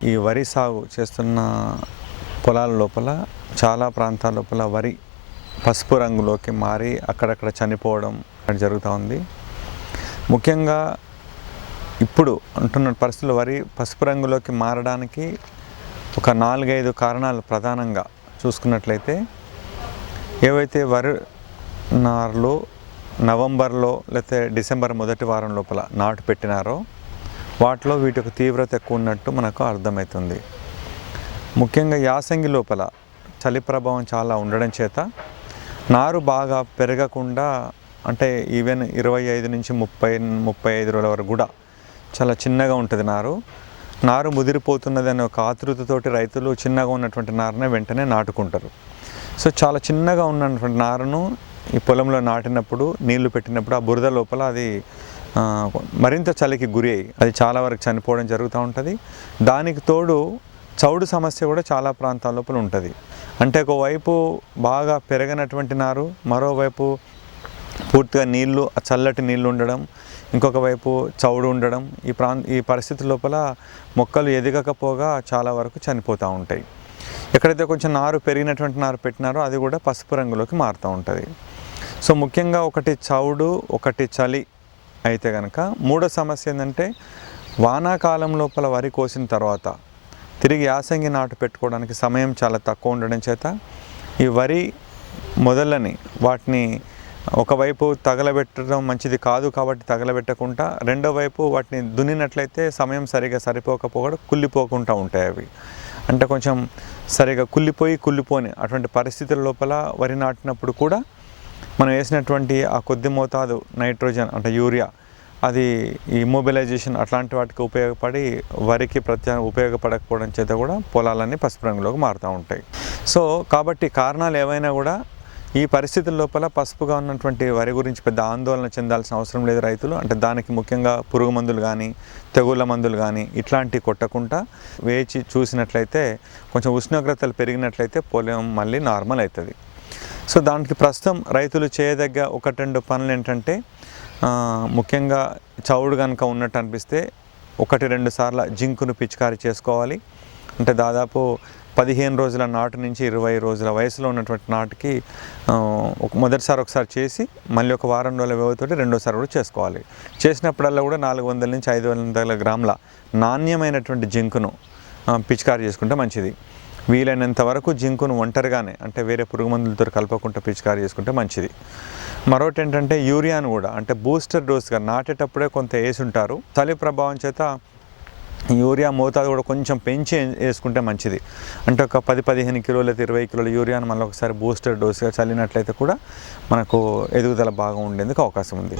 ఈ వరి సాగు చేస్తున్న పొలాల లోపల చాలా ప్రాంతాల లోపల వరి పసుపు రంగులోకి మారి అక్కడక్కడ చనిపోవడం జరుగుతూ ఉంది. ముఖ్యంగా ఇప్పుడు అంటున్న పరిస్థితులు వరి పసుపు రంగులోకి మారడానికి ఒక నాలుగైదు కారణాలు ప్రధానంగా చూసుకున్నట్లయితే ఏవైతే వరి నారులు నవంబర్లో లేకపోతే డిసెంబర్ మొదటి వారం లోపల నాటు పెట్టినారో వాటిలో వీటి యొక్క తీవ్రత ఎక్కువ ఉన్నట్టు మనకు అర్థమవుతుంది. ముఖ్యంగా యాసంగి లోపల చలి ప్రభావం చాలా ఉండడం చేత నారు బాగా పెరగకుండా అంటే ఈవెన్ ఇరవై ఐదు నుంచి ముప్పై ముప్పై ఐదు రోజుల వరకు కూడా చాలా చిన్నగా ఉంటుంది నారు. నారు ముదిరిపోతున్నది అనే ఒక ఆతృతతోటి రైతులు చిన్నగా ఉన్నటువంటి నారునే వెంటనే నాటుకుంటారు. సో చాలా చిన్నగా ఉన్నటువంటి నారును ఈ పొలంలో నాటినప్పుడు నీళ్ళు పెట్టినప్పుడు ఆ బురద లోపల అది మరింత చలికి గురి అయ్యి అది చాలా వరకు చనిపోవడం జరుగుతూ ఉంటుంది. దానికి తోడు చౌడు సమస్య కూడా చాలా ప్రాంతాల లోపల ఉంటుంది. అంటే ఒకవైపు బాగా పెరగనటువంటి నారు మరోవైపు పూర్తిగా నీళ్ళు చల్లటి నీళ్ళు ఉండడం ఇంకొక వైపు చౌడు ఉండడం ఈ ప్రాంత ఈ పరిస్థితి లోపల మొక్కలు ఎదగకపోగా చాలా వరకు చనిపోతూ ఉంటాయి. ఎక్కడైతే కొంచెం నారు పెరిగినటువంటి నారు పెట్టినారో అది కూడా పసుపు రంగులోకి మారుతూ ఉంటుంది. సో ముఖ్యంగా ఒకటి చౌడు ఒకటి చలి అయితే కనుక మూడో సమస్య ఏంటంటే వానాకాలం లోపల వరి కోసిన తర్వాత తిరిగి యాసంగి నాటు పెట్టుకోవడానికి సమయం చాలా తక్కువ ఉండడం చేత ఈ వరి మొదలని వాటిని ఒకవైపు తగలబెట్టడం మంచిది కాదు కాబట్టి తగలబెట్టకుండా రెండో వైపు వాటిని దున్నినట్లయితే సమయం సరిగా సరిపోకపోగా కుళ్ళిపోకుండా ఉంటాయి అవి. అంటే కొంచెం సరిగా కుళ్ళిపోయి కుళ్ళిపోని అటువంటి పరిస్థితుల లోపల వరి నాటినప్పుడు కూడా మనం వేసినటువంటి ఆ కొద్ది మోతాదు నైట్రోజన్ అంటే యూరియా అది ఈ మొబిలైజేషన్ అట్లాంటి వాటికి ఉపయోగపడి వరికి ప్రత్యా ఉపయోగపడకపోవడం చేత కూడా పొలాలన్నీ పసుపు రంగులోకి మారుతూ ఉంటాయి. సో కాబట్టి కారణాలు ఏవైనా కూడా ఈ పరిస్థితుల లోపల పసుపుగా ఉన్నటువంటి వరి గురించి పెద్ద ఆందోళన చెందాల్సిన అవసరం లేదు రైతులు. అంటే దానికి ముఖ్యంగా పురుగు మందులు కానీ తెగుళ్ళ మందులు కానీ ఇట్లాంటివి కొట్టకుండా వేచి చూసినట్లయితే కొంచెం ఉష్ణోగ్రతలు పెరిగినట్లయితే పొలం మళ్ళీ నార్మల్ అవుతుంది. సో దానికి ప్రస్తుతం రైతులు చేయదగ్గ ఒకటి రెండు పనులు ఏంటంటే ముఖ్యంగా చౌడు కనుక ఉన్నట్టు అనిపిస్తే ఒకటి రెండు సార్లు జింకును పిచికారీ చేసుకోవాలి. అంటే దాదాపు పదిహేను రోజుల నాటు నుంచి ఇరవై రోజుల వయసులో ఉన్నటువంటి నాటికి మొదటిసారి ఒకసారి చేసి మళ్ళీ ఒక వారం రోజుల వ్యవధితోటి రెండోసారి కూడా చేసుకోవాలి. చేసినప్పుడల్లా కూడా నాలుగు వందల నుంచి ఐదు వందల గ్రాముల నాణ్యమైనటువంటి జింకును పిచికారీ చేసుకుంటే మంచిది. వీలైనంత వరకు జింకును ఒంటరిగానే అంటే వేరే పురుగు మందులతో కలపకుండా పిచికారీ చేసుకుంటే మంచిది. మరొకటి ఏంటంటే యూరియాను కూడా అంటే బూస్టర్ డోస్గా నాటేటప్పుడే కొంత వేసి ఉంటారు చలి ప్రభావం చేత యూరియా మోతాదు కూడా కొంచెం పెంచి వేసుకుంటే మంచిది. అంటే ఒక పది పదిహేను కిలోలు లేదా ఇరవై కిలోల యూరియాను మళ్ళీ ఒకసారి బూస్టర్ డోస్గా చల్లినట్లయితే కూడా మనకు ఎదుగుదల బాగా ఉండేందుకు అవకాశం ఉంది.